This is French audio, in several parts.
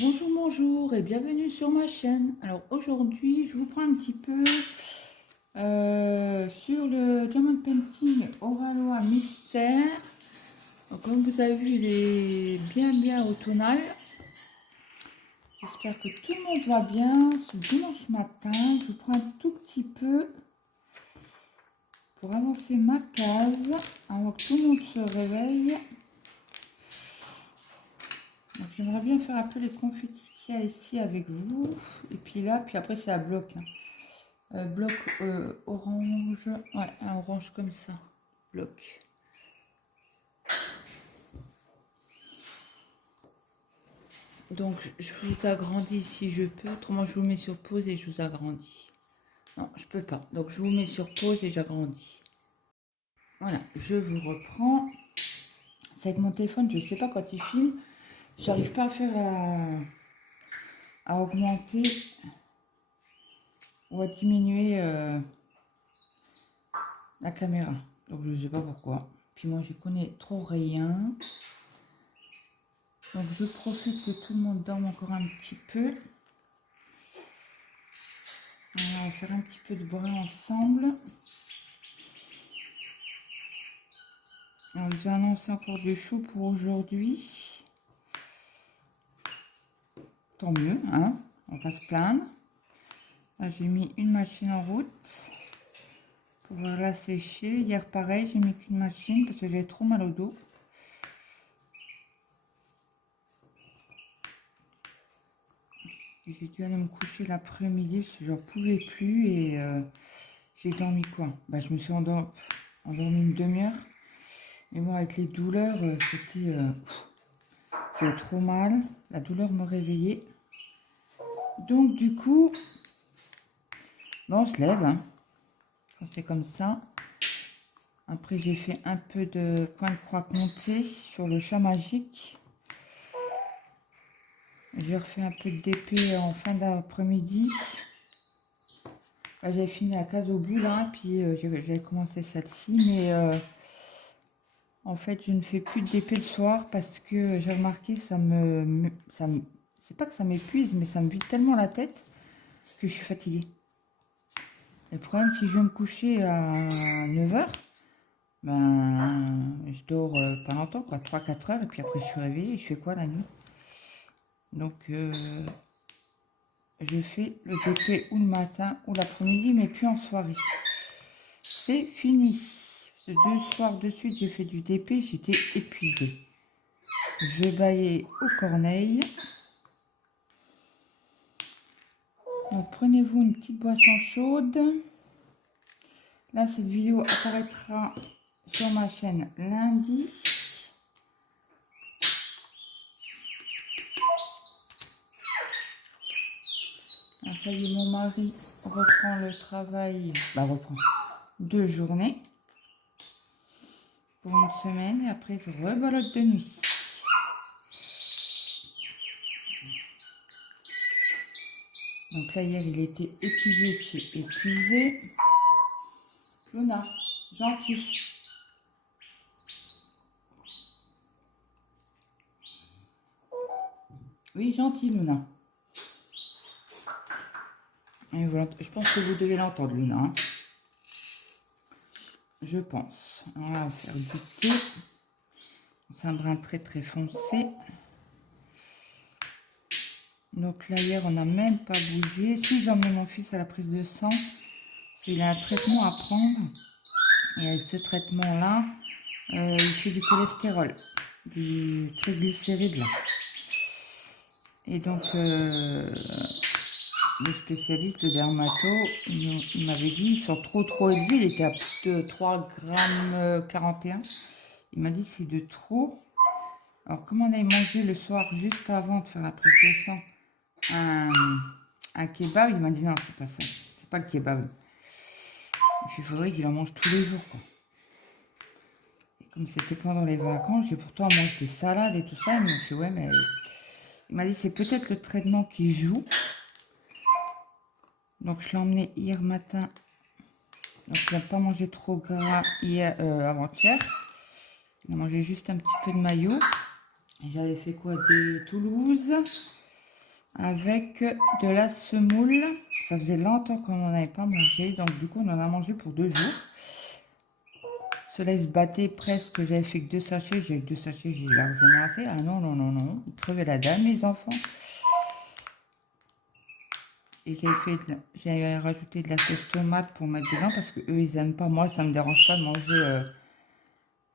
Bonjour, bonjour et bienvenue sur ma chaîne. Alors aujourd'hui, je vous prends un petit peu sur le Diamond Painting Oraloa Mystère. Donc, comme vous avez vu, il est bien automnal. J'espère que tout le monde va bien. C'est dimanche matin. Je vous prends un tout petit peu pour avancer ma case avant que tout le monde se réveille. Donc j'aimerais bien faire un peu les confettis qu'il y a ici avec vous. Et puis là, puis après c'est à bloc. Bloc orange, ouais, un orange comme ça, bloc. Donc je vous agrandis si je peux, autrement je vous mets sur pause et je vous agrandis. Non, je peux pas, donc je vous mets sur pause et j'agrandis. Voilà, je vous reprends. C'est avec mon téléphone, je sais pas quand il filme, j'arrive pas à faire à augmenter ou à diminuer la caméra. Donc je sais pas pourquoi. Puis moi je connais trop rien. Donc je profite que tout le monde dorme encore un petit peu. On va faire un petit peu de bras ensemble. Alors, ils ont annoncé encore du chaud pour aujourd'hui. Tant mieux, hein. On va se plaindre. Là, j'ai mis une machine en route pour pouvoir la sécher. Hier, pareil, j'ai mis qu'une machine parce que j'avais trop mal au dos. J'ai dû aller me coucher l'après-midi parce que j'en pouvais plus et j'ai dormi quoi? Bah, je me suis endormie une demi-heure. Et moi, avec les douleurs, c'était... j'avais trop mal. La douleur me réveillait. Donc, du coup, bon, on se lève. Hein, quand c'est comme ça. Après, j'ai fait un peu de point de croix compté sur le chat magique. J'ai refait un peu de DP en fin d'après-midi. J'avais fini la case au bout là, puis j'avais commencé celle-ci, mais en fait je ne fais plus de DP le soir parce que j'ai remarqué c'est pas que ça m'épuise, mais ça me vide tellement la tête que je suis fatiguée. Et le problème, si je vais me coucher à 9h, ben je dors pas longtemps, quoi, 3-4 heures, et puis après je suis réveillée et je fais quoi la nuit? Donc je fais le DP ou le matin ou l'après-midi, mais plus en soirée. C'est fini. Ces 2 soirs de suite, j'ai fait du DP, j'étais épuisée. Je baillais aux corneilles. Donc prenez-vous une petite boisson chaude. Là, cette vidéo apparaîtra sur ma chaîne lundi. Alors, ça y est, mon mari reprend le travail. Bah, reprend 2 journées pour une semaine et après il se rebalote de nuit. Donc là, hier, il était épuisé. Luna, gentil. Oui, gentil, Luna. Et voilà, je pense que vous devez l'entendre, Luna. Hein. Je pense. On va faire du thé. C'est un brin très foncé. Donc là, hier, on n'a même pas bougé. Si j'ai emmené mon fils à la prise de sang, il a un traitement à prendre. Et avec ce traitement-là, il fait du cholestérol, du triglycéride là. Et donc, le spécialiste, le dermato, il m'avait dit, ils sont trop élevés. Il était à plus de 3,41 g. Il m'a dit, c'est de trop. Alors, comme on avait mangé le soir, juste avant de faire la prise de sang, un kebab, il m'a dit, non, c'est pas ça. C'est pas le kebab. Il faudrait qu'il en mange tous les jours, quoi. Et comme c'était pendant les vacances, j'ai pourtant mangé des salades et tout ça. Il m'a fait, ouais, mais... Il m'a dit, c'est peut-être le traitement qui joue. Donc, je l'ai emmené hier matin. Donc, il n'a pas mangé trop gras hier, avant-hier. Il a mangé juste un petit peu de maillot. J'avais fait quoi? Des Toulouse. avec de la semoule. Ça faisait longtemps qu'on n'en avait pas mangé, donc du coup on en a mangé pour 2 jours. Cela il se battait presque, j'avais fait que 2 sachets, j'ai 2 sachets, j'ai largement assez. Ah non, non, non, non, ils crevaient la dalle les enfants. Et j'avais rajouté de la sauce tomate pour mettre dedans parce que eux ils aiment pas. Moi ça me dérange pas de manger.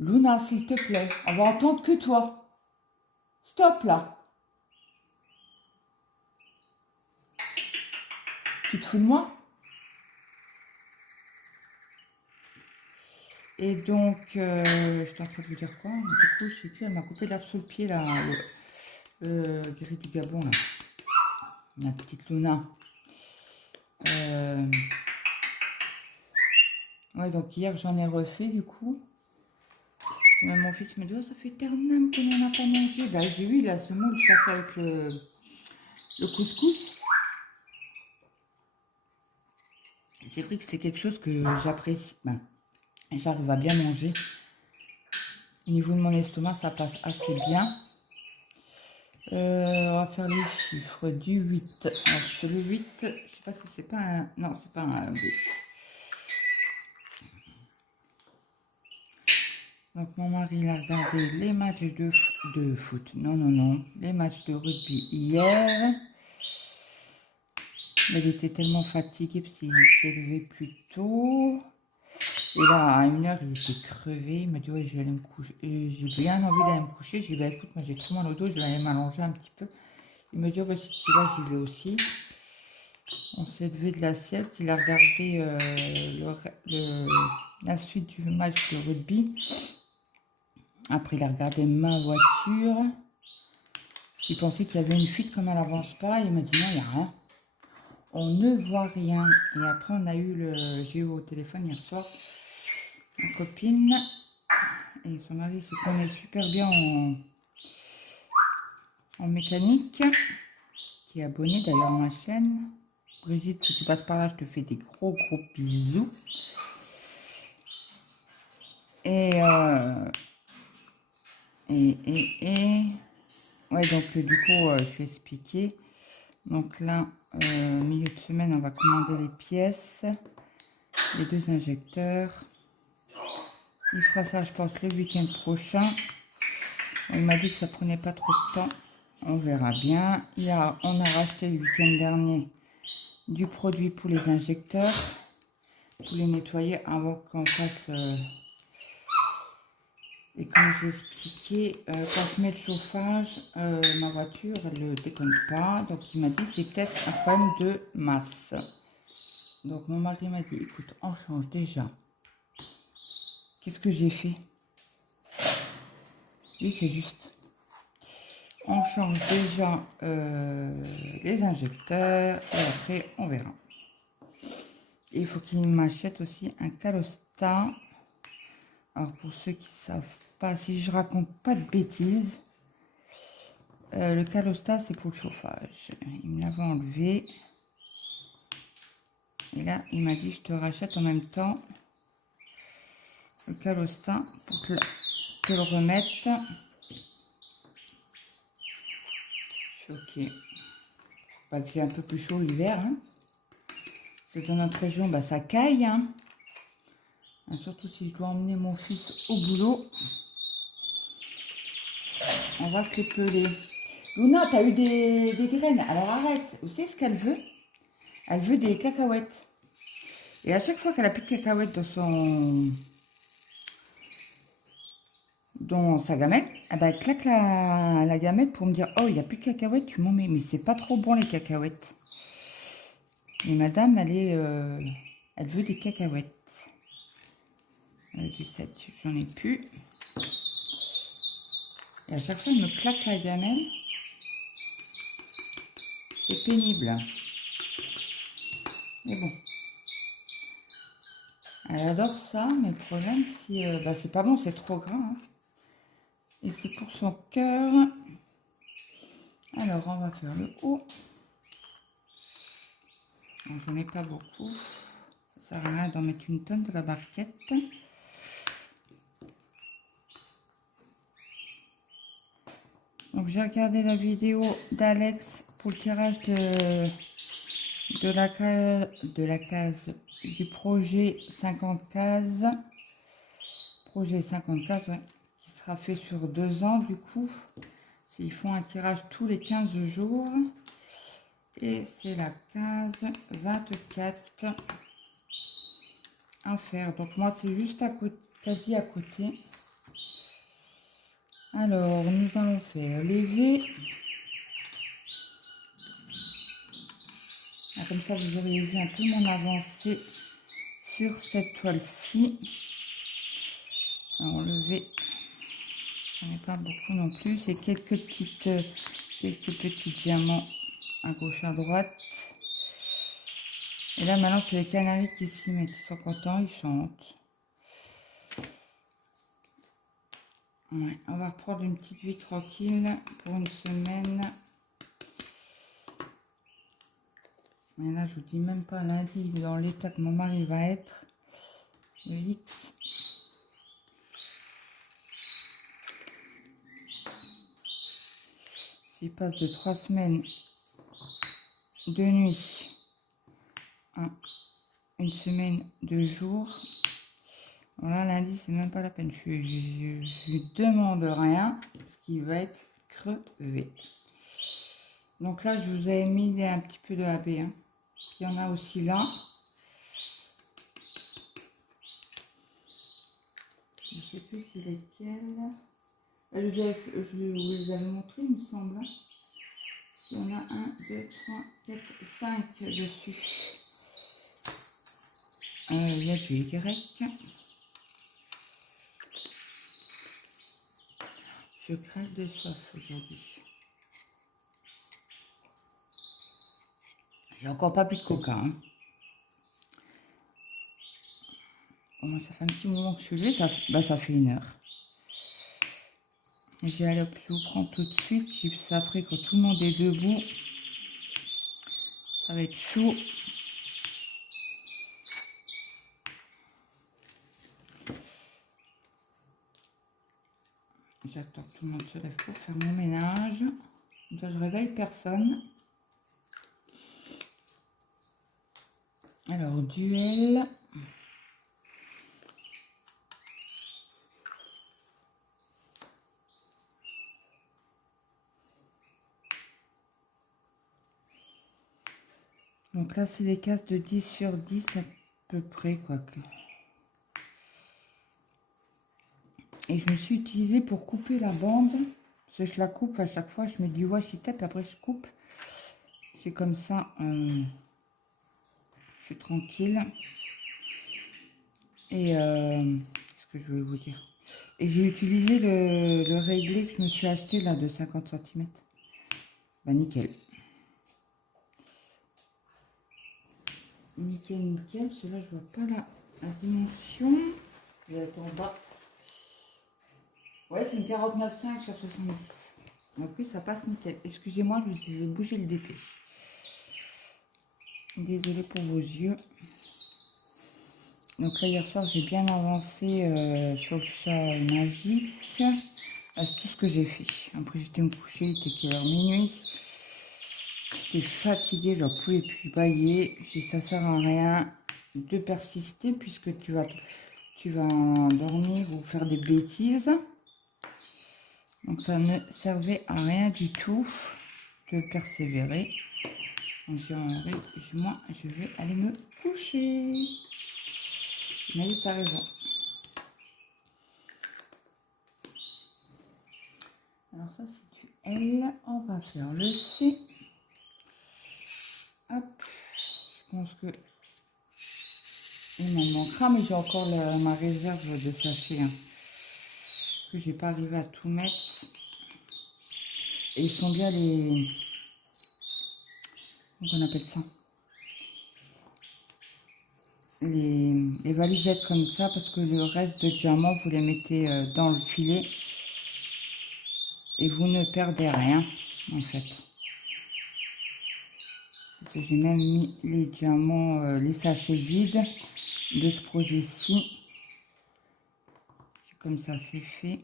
Luna, s'il te plaît, on va entendre que toi. Stop là. Tu te fous de moi? Et donc, je suis en train de vous dire quoi? Du coup, je sais plus, elle m'a coupé l'herbe sous le pied là, le gris du Gabon là. Ma petite Luna. Ouais, donc hier j'en ai refait du coup. Et même mon fils me dit, oh, ça fait éternellement qu'on n'en a pas mangé. Bah, j'ai vu la semoule, je fait avec le couscous. C'est vrai que c'est quelque chose que j'apprécie. Ben, j'arrive à bien manger. Au niveau de mon estomac, ça passe assez bien. On va faire les chiffres du 8. Alors, je fais le 8. Je sais pas si c'est pas un... Non, c'est pas un B. Donc, mon mari, il a regardé les matchs de foot. Non, non, non. Les matchs de rugby hier. Mais il était tellement fatigué parce qu'il s'est levé plus tôt. Et là, à 1h, il était crevé. Il m'a dit, ouais, je vais aller me coucher. J'ai bien envie d'aller me coucher. J'ai dit, bah écoute, moi j'ai trop mal au dos, je vais aller m'allonger un petit peu. Il me dit, oh, bah si tu vas, j'y vais aussi. On s'est levé de la sieste. Il a regardé la suite du match de rugby. Après, il a regardé ma voiture. Il pensait qu'il y avait une fuite comme elle n'avance pas. Il m'a dit, non, il n'y a rien. On ne voit rien. Et après, j'ai eu au téléphone hier soir une copine et son mari se connaît super bien en mécanique, qui est abonné d'ailleurs à ma chaîne. Brigitte, si tu passes par là, je te fais des gros bisous. Et ouais, donc du coup, je vais expliquer. Donc là, milieu de semaine, on va commander les pièces, les 2 injecteurs. Il fera ça, je pense, le week-end prochain. Il m'a dit que ça prenait pas trop de temps. On verra bien. On a racheté le week-end dernier du produit pour les injecteurs, pour les nettoyer avant qu'on fasse. Et comme j'ai expliqué, quand je mets le chauffage, ma voiture, elle ne déconne pas. Donc il m'a dit c'est peut-être un problème de masse. Donc mon mari m'a dit, écoute, on change déjà. Qu'est-ce que j'ai fait? Oui, c'est juste. On change déjà les injecteurs et après on verra. Et il faut qu'il m'achète aussi un calostat. Alors pour ceux qui ne savent pas, si je raconte pas de bêtises, le calostat c'est pour le chauffage. Il me l'avait enlevé. Et là il m'a dit je te rachète en même temps le calostat pour te le remettre. Ok. Pas que j'ai un peu plus chaud l'hiver. Hein. C'est dans notre région, bah, ça caille. Hein. Et surtout si je dois emmener mon fils au boulot. On va se les peler. Luna, t'as eu des graines. Alors arrête. Vous savez ce qu'elle veut? Elle veut des cacahuètes. Et à chaque fois qu'elle a plus de cacahuètes dans sa gamelle, eh ben, elle claque la gamelle pour me dire, oh, il n'y a plus de cacahuètes, tu m'en mets. Mais c'est pas trop bon les cacahuètes. Et madame, elle veut des cacahuètes. Du 7, j'en ai plus. Et à chaque fois, elle me claque la gamelle. C'est pénible. Mais bon. Elle adore ça, mais le problème, c'est pas bon, c'est trop gras. Hein. Et c'est pour son cœur. Alors, on va faire le haut. J'en mets pas beaucoup. Ça sert à rien d'en mettre une tonne de la barquette. Donc, j'ai regardé la vidéo d'Alex pour le tirage de la case du projet 50 cases. Projet 50 cases, ouais, qui sera fait sur 2 ans du coup. Ils font un tirage tous les 15 jours. Et c'est la case 24 à faire. Donc moi c'est juste à côté, quasi à côté. Alors nous allons faire les V. Comme ça vous auriez vu un peu mon avancée sur cette toile-ci. Alors le V, j'en ai pas beaucoup non plus. C'est quelques petits diamants à gauche à droite. Et là maintenant c'est les canaris qui s'y mettent. Ils sont contents, ils chantent. Ouais, on va reprendre une petite vie tranquille pour une semaine. Mais là, je vous dis même pas lundi dans l'état que mon mari va être. Le X. S'il passe de 3 semaines de nuit à une semaine de jour. Voilà, lundi, c'est même pas la peine. Je lui demande rien parce qu'il va être crevé. Donc là, je vous ai mis un petit peu de AB. Hein. Puis il y en a aussi là. Je ne sais plus c'est lesquels. Je vous les avais montrés, il me semble. Il y en a 1, 2, 3, 4, 5 dessus. Il y a du Y. Je crève de soif aujourd'hui. J'ai encore pas bu de coca. Hein. Bon, ça fait un petit moment que je suis levée, ça fait 1 heure. Et j'ai allé, je vous prends tout de suite. J'ai vu ça après quand tout le monde est debout. Ça va être chaud. J'attends que tout le monde se lève pour faire mon ménage. Comme ça, je réveille personne. Alors, duel. Donc là, c'est des cases de 10 sur 10 à peu près, quoi. Et je me suis utilisée pour couper la bande. Parce que je la coupe à chaque fois, je mets du washi tape, après je coupe. C'est comme ça, je suis tranquille. Et qu'est-ce que je voulais vous dire? Et j'ai utilisé le réglé que je me suis acheté là de 50 cm. Bah nickel. Nickel, nickel. Parce que là, je vois pas la dimension. Je vais être en bas. Ouais, c'est une 49,5 sur 70. Donc oui, ça passe nickel. Excusez-moi, je vais bouger le DP. Désolée pour vos yeux. Donc là, hier soir, j'ai bien avancé sur le chat magique. C'est tout ce que j'ai fait. Après, j'étais me coucher, il était quelle heure? Minuit. J'étais fatiguée, je ne pouvais plus bailler. J'ai dit, ça sert à rien de persister puisque tu vas dormir ou faire des bêtises. Donc ça ne servait à rien du tout de persévérer. Donc moi, je vais aller me coucher. Mais tu as raison. Alors ça c'est du L. On va faire le C. Hop. Je pense que il m'en manquera, mais j'ai encore ma réserve de sachets. Hein, que j'ai pas arrivé à tout mettre. Et ils sont bien les... Comment on appelle ça? Les valisettes comme ça, parce que le reste de diamants, vous les mettez dans le filet. Et vous ne perdez rien, en fait. J'ai même mis les diamants, les sachets vides de ce projet-ci. Comme ça, c'est fait.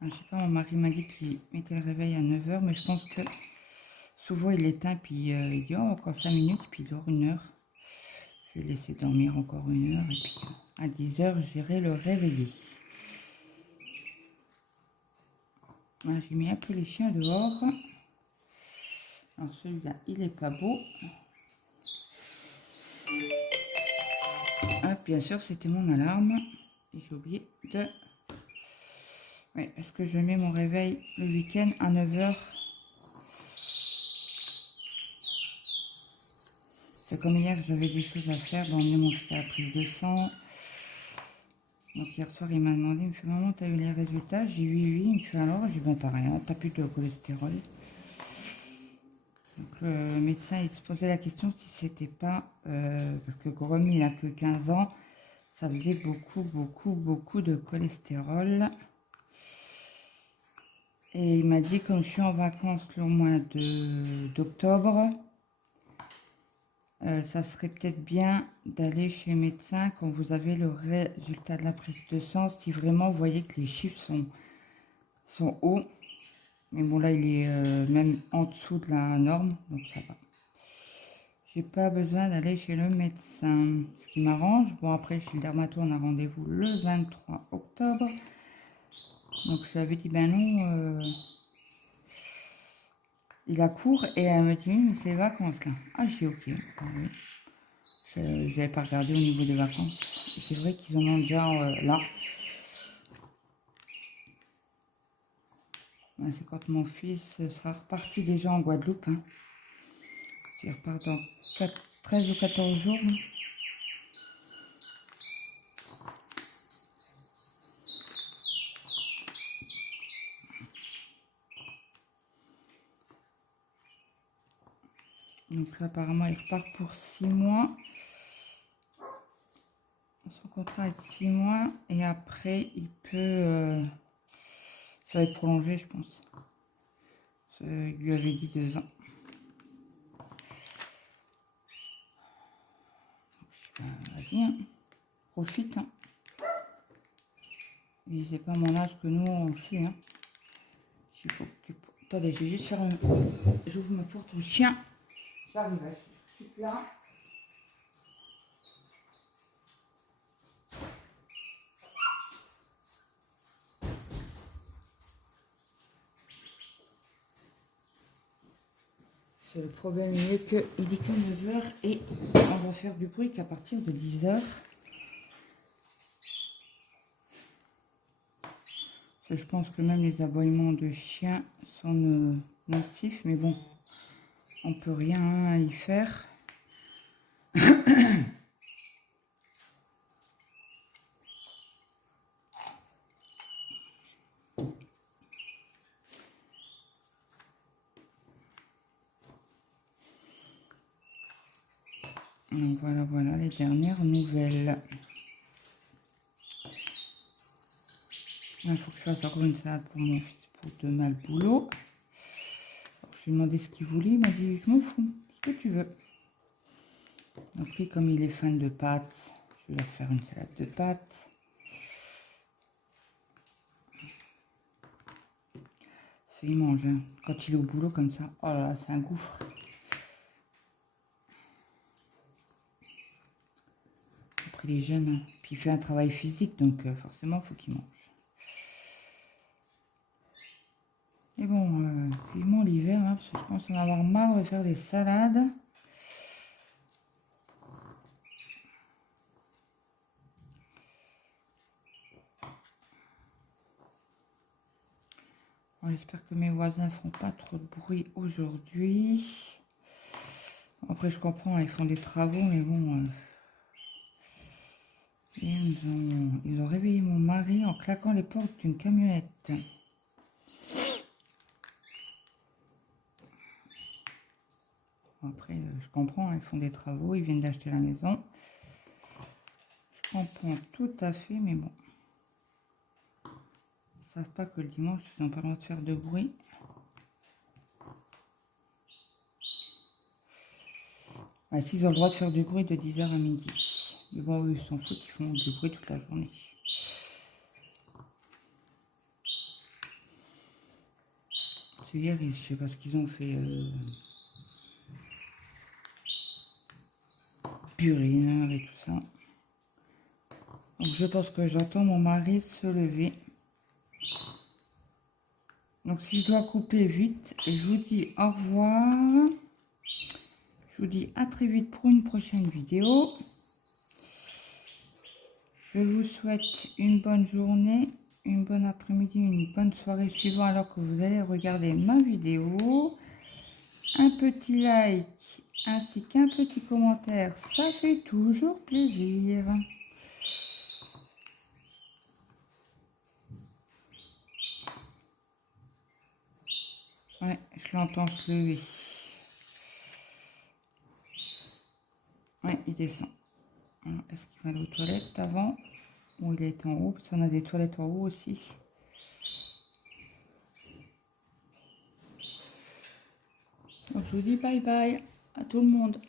Alors, je sais pas, mon mari m'a dit qu'il mettait le réveil à 9 h, mais je pense que souvent il éteint, puis il dit oh, encore 5 minutes, puis il dort 1 heure. Je vais laisser dormir encore 1 heure, et puis à 10 heures, j'irai le réveiller. Voilà, j'ai mis un peu les chiens dehors. Alors celui-là, il est pas beau. Ah, bien sûr, c'était mon alarme. Et j'ai oublié de... Oui, est-ce que je mets mon réveil le week-end à 9 heures? C'est comme hier, j'avais des choses à faire, d'emmener mon fils à la prise de sang. Donc hier soir, il m'a demandé, il me fait maman, t'as eu les résultats? J'ai dit oui, oui. Il me fait alors, j'ai dit ben t'as rien, t'as plus de cholestérol. Donc le médecin, il se posait la question si c'était pas, parce que Gorom, il n'a que 15 ans, ça faisait beaucoup de cholestérol. Et il m'a dit, comme je suis en vacances le mois d'octobre, ça serait peut-être bien d'aller chez le médecin quand vous avez le résultat de la prise de sang, si vraiment vous voyez que les chiffres sont hauts. Mais bon, là, il est même en dessous de la norme, donc ça va. J'ai pas besoin d'aller chez le médecin, ce qui m'arrange. Bon, après, chez le dermato, on a rendez-vous le 23 octobre. Donc, je lui avais dit, ben non, il a cours. Et elle me dit, oui, mais c'est les vacances, là. Ah, je dis, ok. Ah, oui. Je n'avais pas regardé au niveau des vacances. C'est vrai qu'ils en ont déjà là. Ben, c'est quand mon fils sera reparti déjà en Guadeloupe. Hein. Il repart dans 13 ou 14 jours. Hein. Donc là, apparemment, il repart pour 6 mois. Son contrat est de 6 mois. Et après, il peut... ça va être prolongé, je pense. Il lui avait dit 2 ans. Vas-y, hein. Profite. Hein. Et c'est pas mon âge que nous, on fait. Hein. Il faut que tu... Attendez, je vais juste faire un... J'ouvre ma porte au chien. J'arrive, je suis là. Le problème est qu'il est que 9 heures et on va faire du bruit qu'à partir de 10 heures. Je pense que même les aboiements de chiens sont nocifs, mais bon, on peut rien y faire. Donc voilà les dernières nouvelles. Il faut que je fasse encore une salade pour mon fils pour demain le boulot. Alors, je lui ai demandé ce qu'il voulait, il m'a dit je m'en fous, ce que tu veux. Donc lui, comme il est fan de pâtes, je vais leur faire une salade de pâtes. Il mange, hein. Quand il est au boulot comme ça, oh là là, c'est un gouffre. Après les jeunes, hein. Puis il fait un travail physique, donc forcément, il faut qu'il mange. Et bon, vivement l'hiver, hein, parce que je pense qu'on va avoir marre de faire des salades. Bon, j'espère que mes voisins font pas trop de bruit aujourd'hui. Après, je comprends, ils font des travaux, mais bon... ils ont réveillé mon mari en claquant les portes d'une camionnette. Après, je comprends, ils font des travaux, ils viennent d'acheter la maison. Je comprends tout à fait, mais bon. Ils ne savent pas que le dimanche, ils n'ont pas le droit de faire de bruit. Ah, s'ils ont le droit de faire du bruit de 10 h à midi. Mais bon, eux, ils s'en foutent, ils font du bruit toute la journée. que hier, je sais pas ce qu'ils ont fait. Purée, avec tout ça. Donc je pense que j'entends mon mari se lever. Donc si je dois couper vite, je vous dis au revoir. Je vous dis à très vite pour une prochaine vidéo. Je vous souhaite une bonne journée, une bonne après-midi, une bonne soirée suivant alors que vous allez regarder ma vidéo. Un petit like ainsi qu'un petit commentaire, ça fait toujours plaisir. Ouais, je l'entends se lever. Ouais, il descend. Est-ce qu'il va aller aux toilettes avant? Ou il est en haut? Parce qu'on a des toilettes en haut aussi. Donc je vous dis bye bye à tout le monde.